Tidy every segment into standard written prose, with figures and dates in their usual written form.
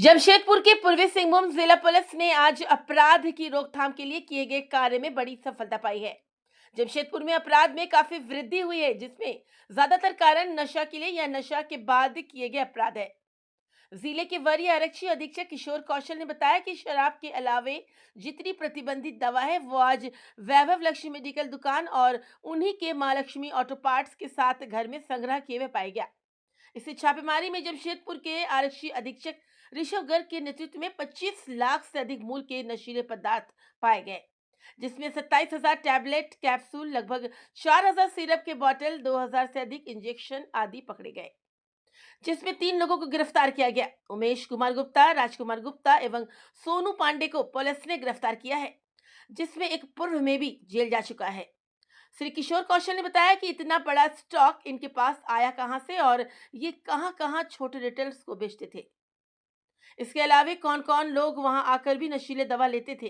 जमशेदपुर के पूर्वी सिंहभूम जिला पुलिस ने आज अपराध की रोकथाम के लिए किए गए कार्य में बड़ी सफलता पाई है। जमशेदपुर में अपराध में काफी वृद्धि हुई है, जिसमें ज्यादातर कारण नशा के लिए या नशा के बाद किए गए अपराध है। जिले के वरीय आरक्षी अधीक्षक किशोर कौशल ने बताया कि शराब के अलावे जितनी प्रतिबंधित दवा है वो आज वैभव लक्ष्मी मेडिकल दुकान और उन्हीं के मां लक्ष्मी ऑटो पार्ट्स के साथ घर में संग्रह किए हुए पाया गया। इसी छापेमारी में जमशेदपुर के आरक्षी अधीक्षक ऋषभ गर्ग के नेतृत्व में 25 लाख से अधिक मूल्य के नशीले पदार्थ पाए गए, जिसमें 27,000 टैबलेट कैप्सूल, लगभग 4,000 सिरप के बोतल, 2,000 से अधिक इंजेक्शन आदि पकड़े गए, जिसमें 3 लोगों को गिरफ्तार किया गया। उमेश कुमार गुप्ता, राजकुमार गुप्ता एवं सोनू पांडे को पुलिस ने गिरफ्तार किया है, जिसमें एक पूर्व में भी जेल जा चुका है। श्री किशोर कौशल ने बताया कि इतना बड़ा स्टॉक इनके पास आया कहां से और ये कहां कहां छोटे रिटेलर्स को बेचते थे। इसके अलावा कौन कौन लोग वहां आकर भी नशीले दवा लेते थे।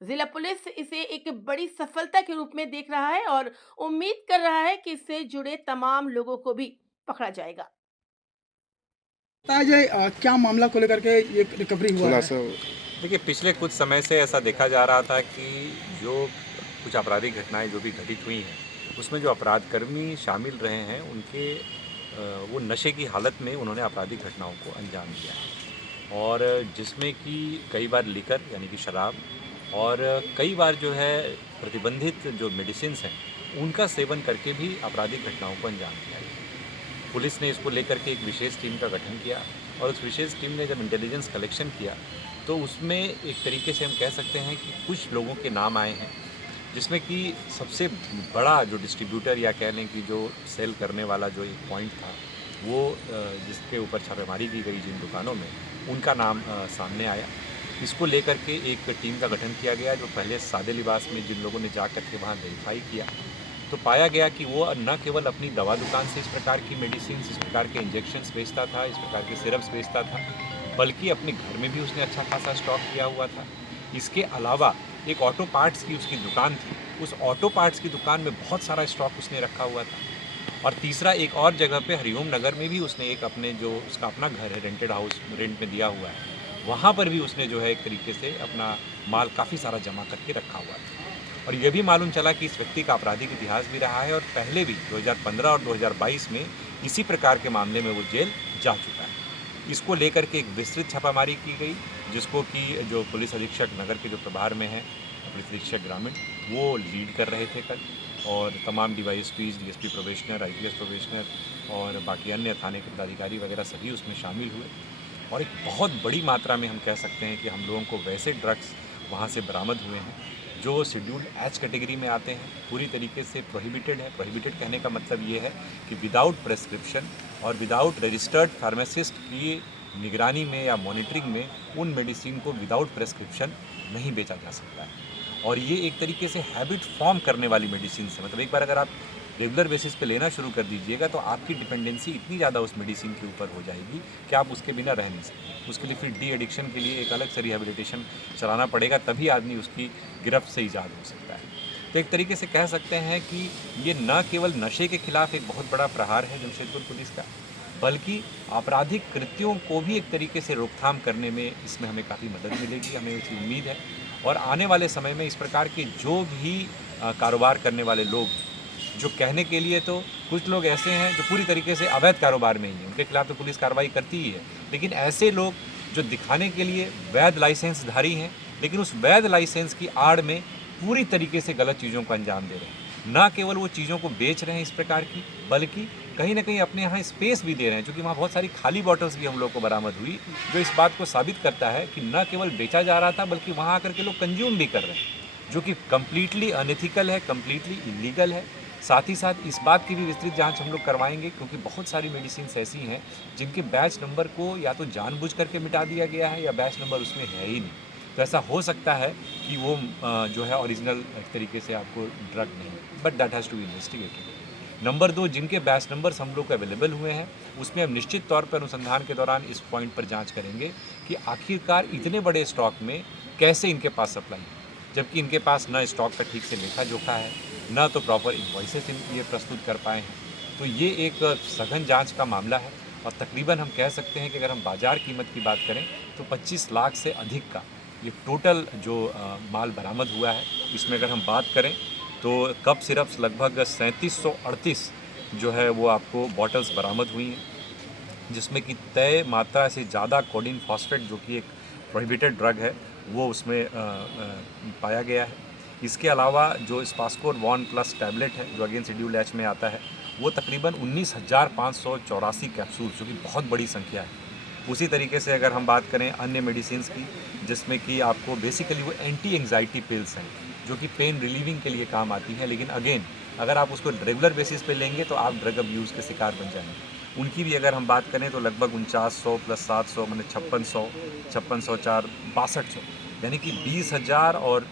जिला पुलिस इसे एक बड़ी सफलता के रूप में देख रहा है और उम्मीद कर रहा है कि इससे जुड़े तमाम लोगों को भी पकड़ा जाएगा। बताया जाए क्या मामला को लेकर के ये रिकवरी हुआ है? देखिए, पिछले कुछ समय से ऐसा देखा जा रहा था कि जो कुछ आपराधिक घटनाएं जो भी घटित हुई हैं, उसमें जो अपराधकर्मी शामिल रहे हैं उनके वो नशे की हालत में उन्होंने आपराधिक घटनाओं को अंजाम दिया है। और जिसमें कि कई बार लिकर यानी कि शराब और कई बार जो है प्रतिबंधित जो मेडिसिन्स हैं उनका सेवन करके भी आपराधिक घटनाओं को अंजाम दिया है। पुलिस ने इसको लेकर के एक विशेष टीम का गठन किया और उस विशेष टीम ने जब इंटेलिजेंस कलेक्शन किया तो उसमें एक तरीके से हम कह सकते हैं कि कुछ लोगों के नाम आए हैं, जिसमें कि सबसे बड़ा जो डिस्ट्रीब्यूटर या कह लें कि जो सेल करने वाला जो एक पॉइंट था वो जिसके ऊपर छापेमारी की गई जिन दुकानों में, उनका नाम सामने आया। इसको लेकर के एक टीम का गठन किया गया जो पहले सादे लिबास में जिन लोगों ने जा कर के वहाँ वेरीफाई किया तो पाया गया कि वो न केवल अपनी दवा दुकान से इस प्रकार की मेडिसिन, इस प्रकार के इंजेक्शन्स बेचता था, इस प्रकार के सिरप्स बेचता था, बल्कि अपने घर में भी उसने अच्छा खासा स्टॉक किया हुआ था। इसके अलावा एक ऑटो पार्ट्स की उसकी दुकान थी, उस ऑटो पार्ट्स की दुकान में बहुत सारा स्टॉक उसने रखा हुआ था। और तीसरा, एक और जगह पे हरिओम नगर में भी उसने एक अपने जो उसका अपना घर है, रेंटेड हाउस रेंट में दिया हुआ है, वहाँ पर भी उसने जो है एक तरीके से अपना माल काफ़ी सारा जमा करके रखा हुआ था। और ये भी मालूम चला कि इस व्यक्ति का आपराधिक इतिहास भी रहा है और पहले भी 2015 और 2022 में इसी प्रकार के मामले में वो जेल जा चुका है। इसको लेकर के एक विस्तृत छापामारी की गई, जिसको कि जो पुलिस अधीक्षक नगर के जो प्रभार में है, पुलिस अधीक्षक ग्रामीण, वो लीड कर रहे थे कल। और तमाम डीवाईएसपीज, डीएसपी प्रोबेशनर, आईपीएस प्रोबेशनर और बाकी अन्य थाने के पदाधिकारी वगैरह सभी उसमें शामिल हुए। और एक बहुत बड़ी मात्रा में हम कह सकते हैं कि हम लोगों को वैसे ड्रग्स वहाँ से बरामद हुए हैं जो शेड्यूल्ड एच कैटेगरी में आते हैं, पूरी तरीके से प्रोहिबिटेड है। प्रोहिबिटेड कहने का मतलब ये है कि विदाउट प्रेस्क्रिप्शन और विदाउट रजिस्टर्ड फार्मासिस्ट की निगरानी में या मॉनिटरिंग में उन मेडिसिन को विदाउट प्रेस्क्रिप्शन नहीं बेचा जा सकता है। और ये एक तरीके से हैबिट फॉर्म करने वाली मेडिसिन है, मतलब एक बार अगर आप रेगुलर बेसिस पे लेना शुरू कर दीजिएगा तो आपकी डिपेंडेंसी इतनी ज़्यादा उस मेडिसिन के ऊपर हो जाएगी कि आप उसके बिना रह नहीं सकते। उसके लिए फिर डी एडिक्शन के लिए एक अलग से रिहेबिलिटेशन चलाना पड़ेगा, तभी आदमी उसकी गिरफ्त से ईजाद हो सकता है। तो एक तरीके से कह सकते हैं कि ये न केवल नशे के खिलाफ एक बहुत बड़ा प्रहार है जमशेदपुर पुलिस का, बल्कि आपराधिक कृत्यों को भी एक तरीके से रोकथाम करने में इसमें हमें काफ़ी मदद मिलेगी, हमें उसकी उम्मीद है। और आने वाले समय में इस प्रकार के जो भी कारोबार करने वाले लोग, जो कहने के लिए तो कुछ लोग ऐसे हैं जो पूरी तरीके से अवैध कारोबार में ही हैं, उनके खिलाफ तो पुलिस कार्रवाई करती ही है, लेकिन ऐसे लोग जो दिखाने के लिए वैध लाइसेंसधारी हैं, लेकिन उस वैध लाइसेंस की आड़ में पूरी तरीके से गलत चीज़ों को अंजाम दे रहे हैं। ना केवल वो चीज़ों को बेच रहे हैं इस प्रकार की, बल्कि कहीं ना कहीं अपने यहाँ स्पेस भी दे रहे हैं, क्योंकि वहाँ बहुत सारी खाली बॉटल्स भी हम लोग को बरामद हुई, जो इस बात को साबित करता है कि न केवल बेचा जा रहा था बल्कि वहाँ आकर के लोग कंज्यूम भी कर रहे हैं, जो कि कम्प्लीटली अनएथिकल है, कम्प्लीटली इलीगल है। साथ ही साथ इस बात की भी विस्तृत जांच हम लोग करवाएंगे, क्योंकि बहुत सारी मेडिसिन ऐसी हैं जिनके बैच नंबर को या तो जानबूझ करके मिटा दिया गया है या बैच नंबर उसमें है ही नहीं। तो ऐसा हो सकता है कि वो जो है ओरिजिनल तरीके से आपको ड्रग नहीं, but that has to be investigated. Number 2, जिनके बैच नंबर्स हम लोग को अवेलेबल हुए हैं, उसमें हम निश्चित तौर पर अनुसंधान के दौरान इस पॉइंट पर जांच करेंगे कि आखिरकार इतने बड़े स्टॉक में कैसे इनके पास सप्लाई, जबकि इनके पास न स्टॉक का ठीक से लेखा जोखा है, न तो प्रॉपर इनवॉइसेस ये प्रस्तुत कर पाए हैं। तो ये एक सघन जांच का मामला है और तकरीबन हम कह सकते हैं कि अगर हम बाज़ार कीमत की बात करें तो 25 लाख से अधिक का ये टोटल जो माल बरामद हुआ है। इसमें अगर हम बात करें तो कप सिरप्स लगभग 3738 जो है वो आपको बॉटल्स बरामद हुई हैं, जिसमें कि तय मात्रा से ज़्यादा कोडीन फॉस्फेट जो कि एक प्रोहिबिटेड ड्रग है वो उसमें पाया गया है। इसके अलावा जो स्पास्कोर वॉन प्लस टैबलेट है जो अगेन शेड्यूल एच में आता है वो तकरीबन 19,584 कैप्सूल, जो कि बहुत बड़ी संख्या है। उसी तरीके से अगर हम बात करें अन्य मेडिसिन्स की, जिसमें कि आपको बेसिकली वो एंटी एंग्जाइटी पिल्स हैं जो कि पेन रिलीविंग के लिए काम आती हैं, लेकिन अगेन अगर आप उसको रेगुलर बेसिस पे लेंगे तो आप ड्रग अब्यूज़ के शिकार बन जाएंगे। उनकी भी अगर हम बात करें तो लगभग 4900 प्लस 700 मैंने 5600 6200 यानी कि 20,000 और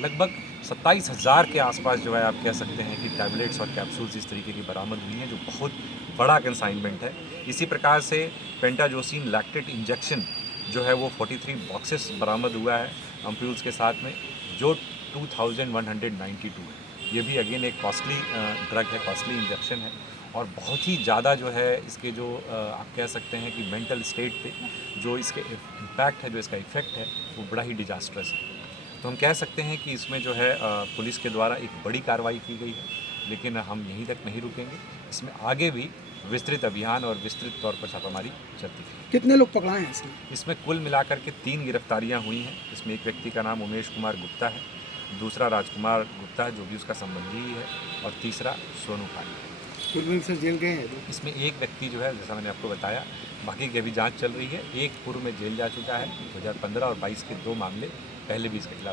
लगभग 27,000 के आसपास जो है आप कह सकते हैं कि टैबलेट्स और कैप्सूल्स इस तरीके की बरामद हुई हैं, जो बहुत बड़ा कंसाइनमेंट है। इसी प्रकार से पेंटाजोसिन लैक्टेट इंजेक्शन जो है वो 43 बॉक्सेस बरामद हुआ है अम्प्यूल्स के साथ में, जो 2192 है। ये भी अगेन एक कॉस्टली ड्रग है, कॉस्टली इंजेक्शन है और बहुत ही ज़्यादा जो है इसके जो आप कह सकते हैं कि मेंटल स्टेट पे जो इसके इम्पैक्ट है, जो इसका इफ़ेक्ट है वो बड़ा ही डिजास्ट्रस है। तो हम कह सकते हैं कि इसमें जो है पुलिस के द्वारा एक बड़ी कार्रवाई की गई है, लेकिन हम यहीं तक नहीं रुकेंगे। इसमें आगे भी विस्तृत अभियान और विस्तृत तौर पर छापामारी चलती है। कितने लोग पकड़ाए हैं इसमें? इसमें कुल मिलाकर के 3 गिरफ्तारियां हुई हैं। इसमें एक व्यक्ति का नाम उमेश कुमार गुप्ता है, दूसरा राजकुमार गुप्ता है जो भी उसका संबंधी ही है, और तीसरा सोनू खान। पूर्व में सर जेल गए हैं? इसमें एक व्यक्ति जो है, जैसा मैंने आपको बताया, बाकी की अभी जांच चल रही है। एक पूर्व में जेल जा चुका है, 2015 और 22 के 2 मामले पहले भी इसके खिलाफ